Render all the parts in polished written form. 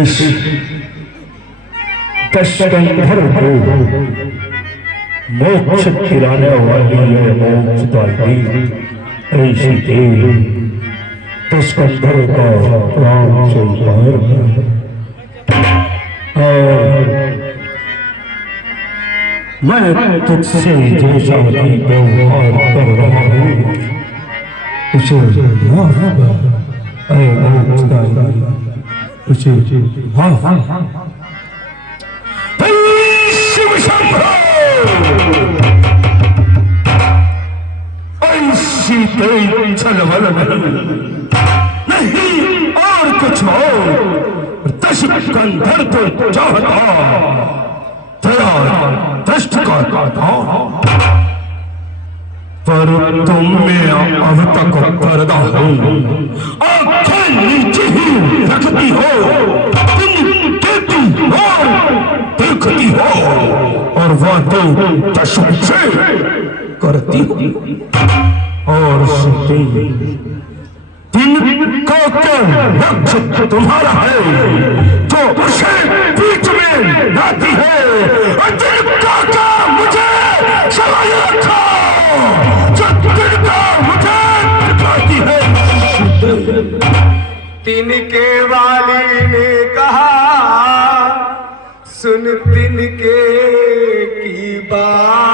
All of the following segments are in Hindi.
इस दशकंधर को मोक्ष दिलाने वाली है मोक्षदायिनी ऐसी देव दशकंधर का प्राण से बाहर मैं तुझसे जैसा भी व्यवहार कर रहा हूँ उसे माफ कर ऐ मोक्षदायिनी उसे माफ शिव शंभो ऐसी तेरी छलवल नहीं और कुछ हो दशकंधर तो चाहता तेरा दृष्ट का पर तुम में अब तक पर्दा हो आंखें नीचे ही रखती हो तुम देती हो देखती हो और वादे दशों से करती हो और सुनती दिन का क्या लक्ष्य तुम्हारा है जो उसे बीच में लाती है और दिन का क्या मुझे सवाल रखा जो दिन का मुझे दिखाती है। तिनके वाली ने कहा सुन तिनके की बात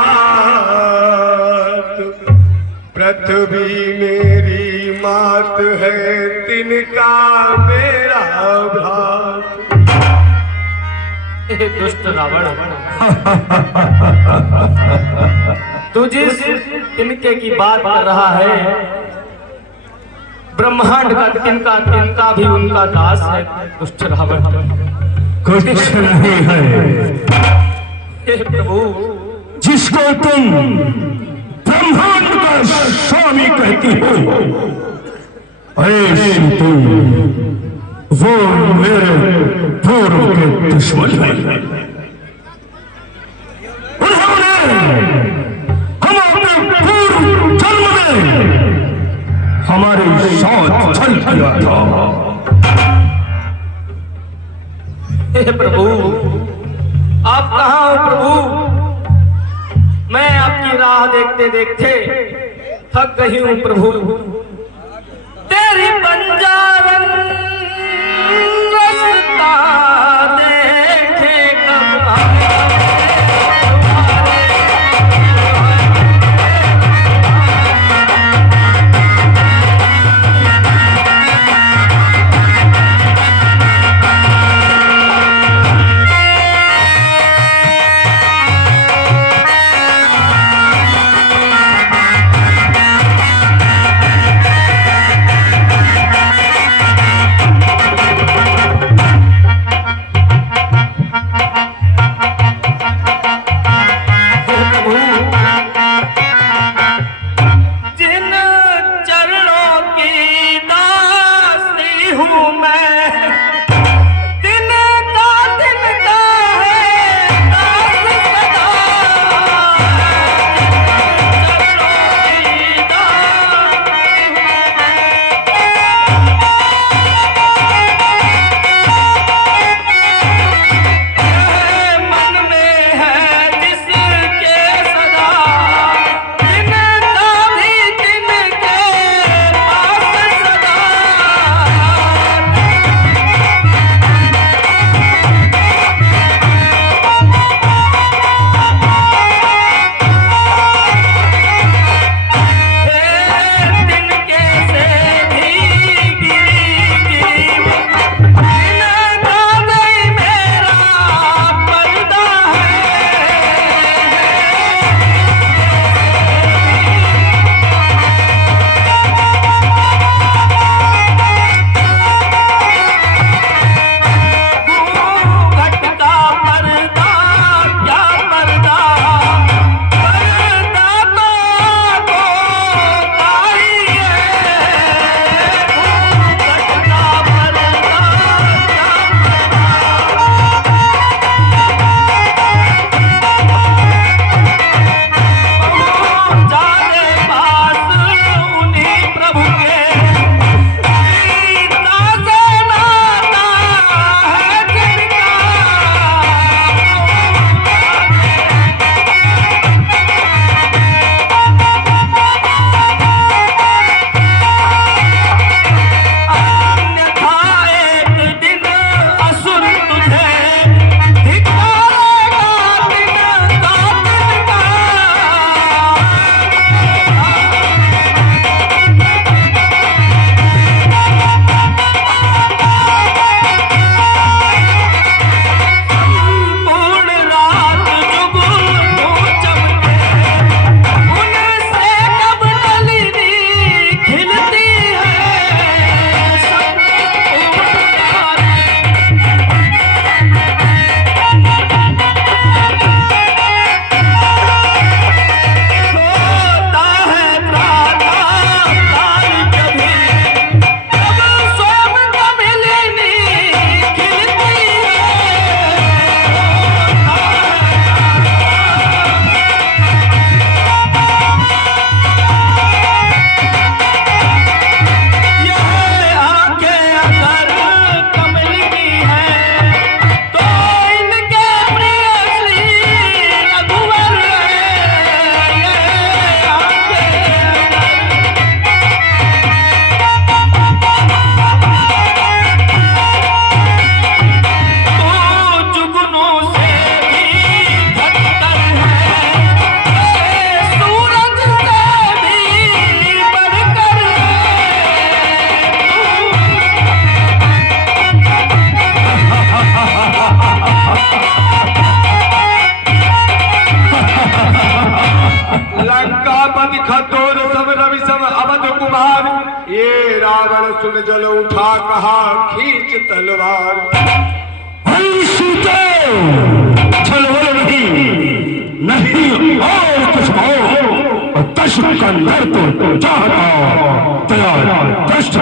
पृथ्वी मेरी मात है तिनका मेरा भ्रात। दुष्ट रावण तू जिस तिनके की बात कर रहा है ब्रह्मांड का तिनका भी उनका दास है। दुष्ट रावण कुछ नहीं है हे प्रभु जिसको तुम ब्रह्मांड का स्वामी कहती हो ऐसी तुम वो मेरे पूर्व के दुश्मन है। उन्होंने हम अपने पूर्व जन्म में हमारे साथ छल किया था। हे प्रभु आप कहाँ हो प्रभु मैं आपकी राह देखते देखते थक गई हूँ प्रभु तेरी बंजारन रास्ता देखे कब तो कुमार। ये रावण सुन जल उठा, कहा खींच तलवार। छलवल नहीं और कुछ हो, दश का नर तो चाहता तैयार दृष्ट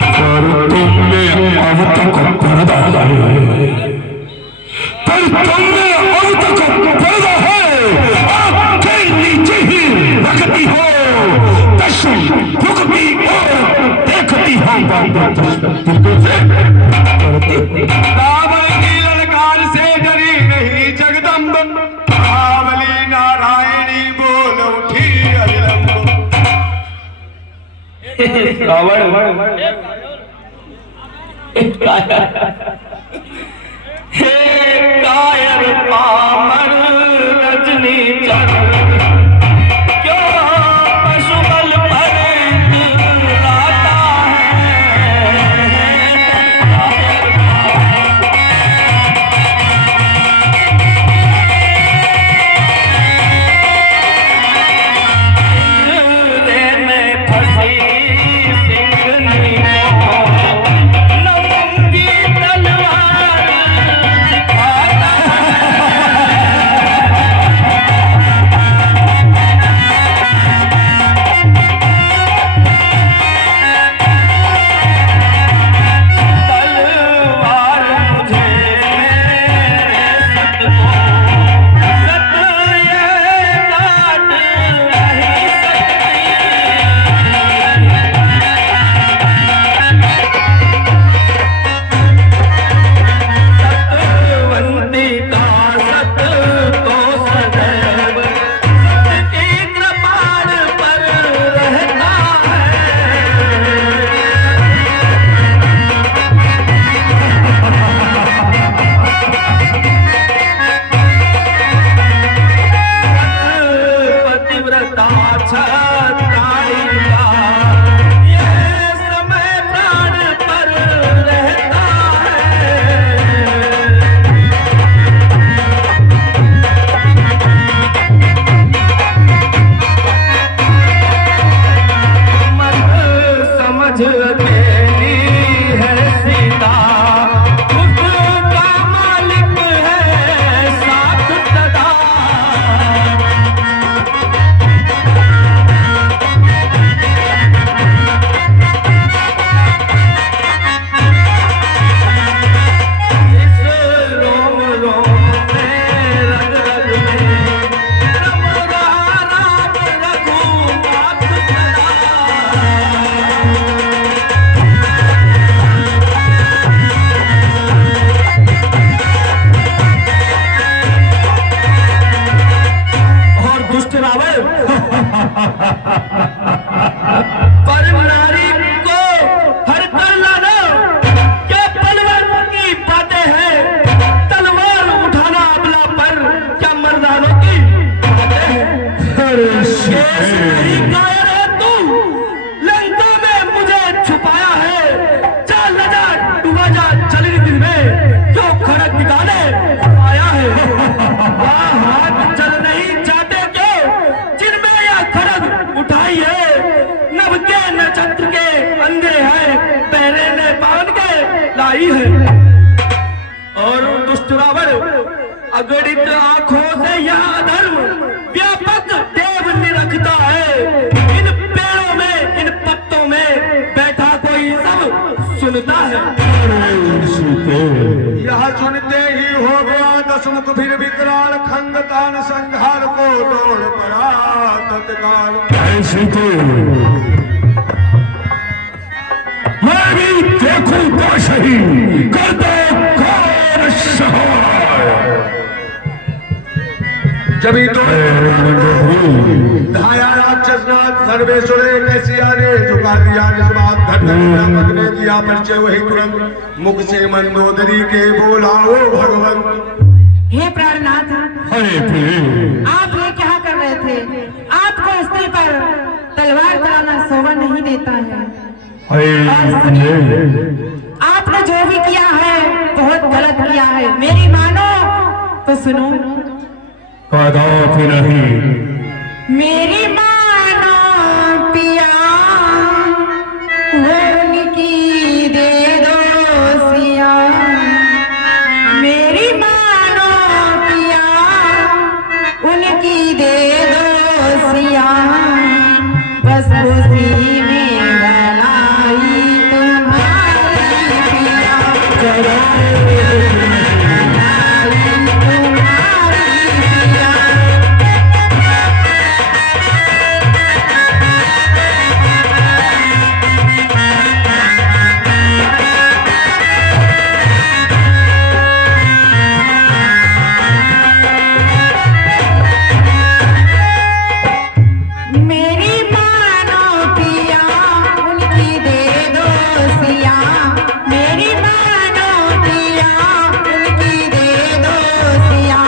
पर तुमने अब तक पर्दा है, पर तुमने अब तक पर्दा है, आपके नीचे ही रखती हो दश भुगती और देखती हो रावण की ललकार से डरी नहीं जगदम्ब, महाबली नारायणी बोल उठी अविलंब। हे कायर पामर रजनी चंद्र, क्यों पशुबल पर लाता आई है। और दुष्ट रावण अगणित आंखों से यह धर्म व्यापक देव निरखता है। इन पेड़ों में, इन पत्तों में बैठा कोई सब सुनता है। यह सुनते ही हो गया दशमुख फिर विकराल, खंग तान संहार को दौड़ पड़ा तत्काल। मैं भी देखूंगा सही, कर दो कौन सहाय। जभी तो धाया राक्षसनाथ सर्वेश्वरे कैसिया ने झुका दिया निष्पात। धन्य ने दिया परिचय वही तुरंत मुख से मंदोदरी के बोला ओ भगवंत। हे प्राणनाथ, आप ये क्या कर रहे थे? आपको स्त्री पर तलवार चलाना शोभा नहीं देता है। आपने जो भी किया है बहुत गलत किया है। मेरी मानो तो सुनो। कदापि नहीं। मेरी मानो खुशी में भलाई तुम्हारी पिया भलाई तुम्हारी पिया मेरी मानो पिया उनकी दे दो सिया मेरी मानो पिया उनकी दे दो सिया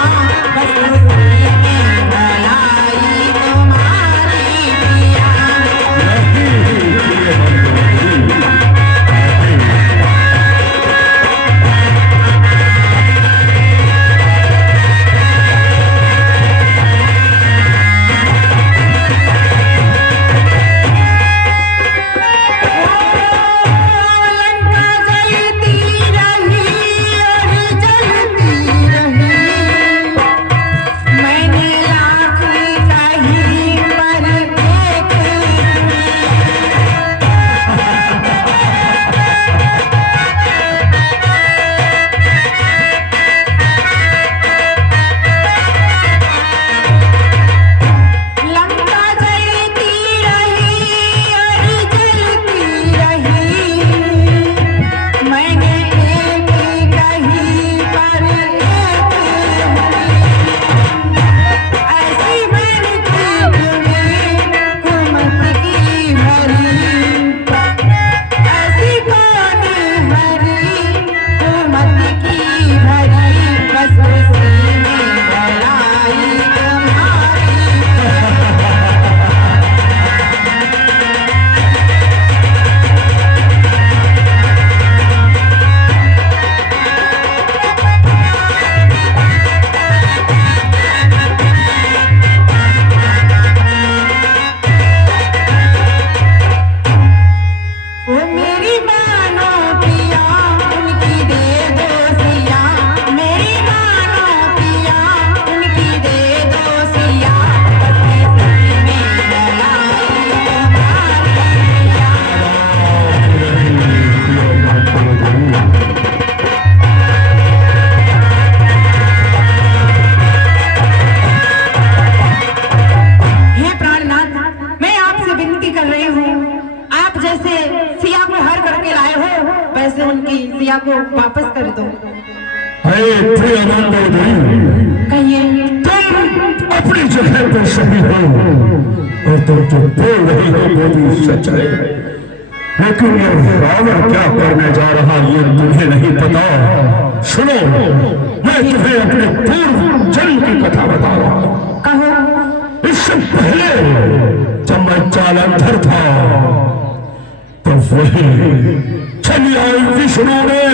बस उसी में भलाई तुम्हारी पिया लंका जलती रही और जलती रही मैंने लाख कही पर एक लंका जलती रही और जलती रही मैंने एक कही पर एक हुई ऐसी बनती हुई कुमत की भरी ऐसी कौन हरी कुमत की भरी बस उसी में भलाई तुम्हारी वो मेरी मानो पिया उनकी दे दो सिया मेरी मानो पिया उनकी दे दो सिया बस इसी में भलाई तुम्हारी पिया हे प्राणनाथ मैं आपसे विनती कर रही हूँ आप जैसे सिया को हर करके लाए हो वैसे उनकी सिया को वापस कर दो हे प्रिय मंदोदरी कहिए तुम अपनी जगह पर सही हो और तुम जो बोल रही हो वो भी सच है लेकिन ये रावण क्या करने जा रहा ये तुम्हें नहीं पता सुनो मैं तुम्हें अपने पूर्व जन्म की कथा बता रहा हूँ कहो इससे पहले जब मैं जालंधर था तो वही चली आई विष्णु ने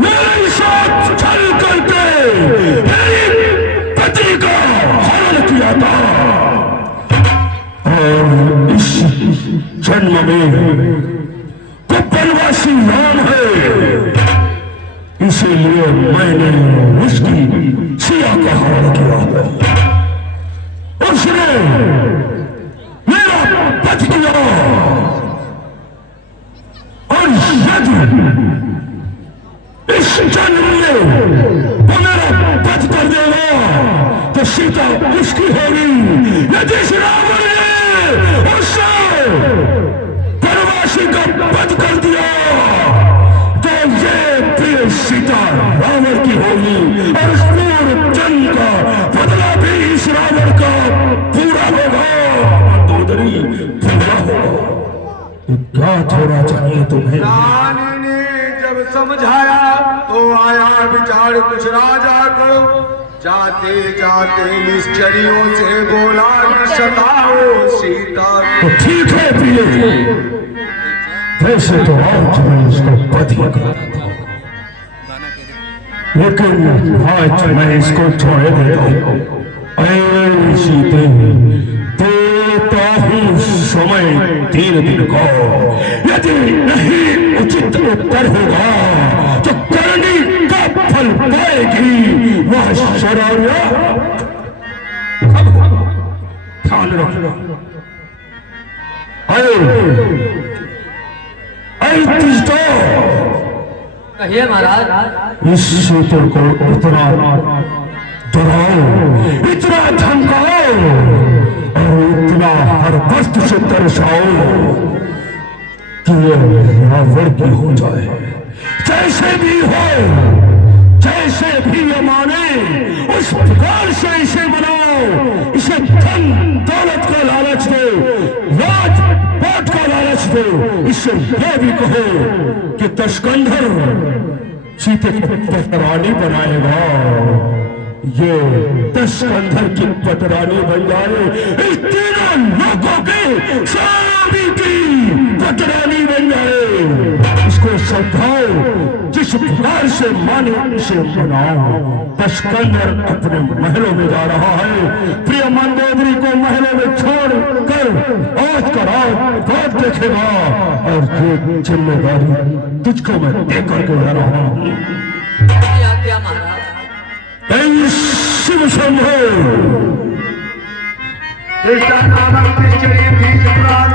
मेरे साथ चल करके मेरी पति का हरण किया था और इस जन्म में तो बनवासी नाम है इसीलिए मैंने उसकी सिया का हरण किया है उसने मेरा पति किया और यदि इस जन्म में वो मेरा वध कर देगा तो सीता उसकी होगी यदि इस रावण ने उससे बनवासी का वध कर दिया तो ये प्रिय सीता रावण की होगी और इस पूर्ण जन्म का बदला भी इस रावण का पूरा होगा मंदोदरी पूरा होगा तो क्या थोड़ा चाहिए तुम्हें रानी ने जब समझाया तो आया विचार कुछ राजा को जाते जाते निश्चरियों से बोला न सताओ सीता तो ठीक है प्रिय वैसे तो आज मैं इसको पति कर लेकिन आज मैं इसको छोड़े देता हूँ ऐ सीते देता हूँ समय 3 दिन को यदि नहीं उचित उत्तर होगा तो करनी का फल पाएगी वह शरारिया ध्यान रखना कहिए महाराज। इस क्षेत्र को इतना डराओ, इतना धमकाओ और इतना हर वक्त से तरसाओ कि ये रावण की हो जाए। जैसे भी हो, जैसे भी ये माने उस प्रकार से इसे बनाओ। इसे धन दौलत का लालच दो, राज पाट का लालच दो। इससे यह भी कहो कि दशकंधर सीते को पटरानी बनाएगा। ये दशकंधर की पटरानी बन जाए, इस तीनों लोगों के स्वामी की पटरानी बन जाए। इसको समझाओ, जिस प्रकार से माने उसे मनाओ। दशकंधर अपने महलों में जा रहा है। प्रिय मंदोदरी को महलों में छोड़ कर आज का रात रात देखेगा और ये जिम्मेदारी तुझको मैं देकर के जा रहा हूँ। क्या महाराज? शिव शंभो। नामक निश्चय बीज प्राप्त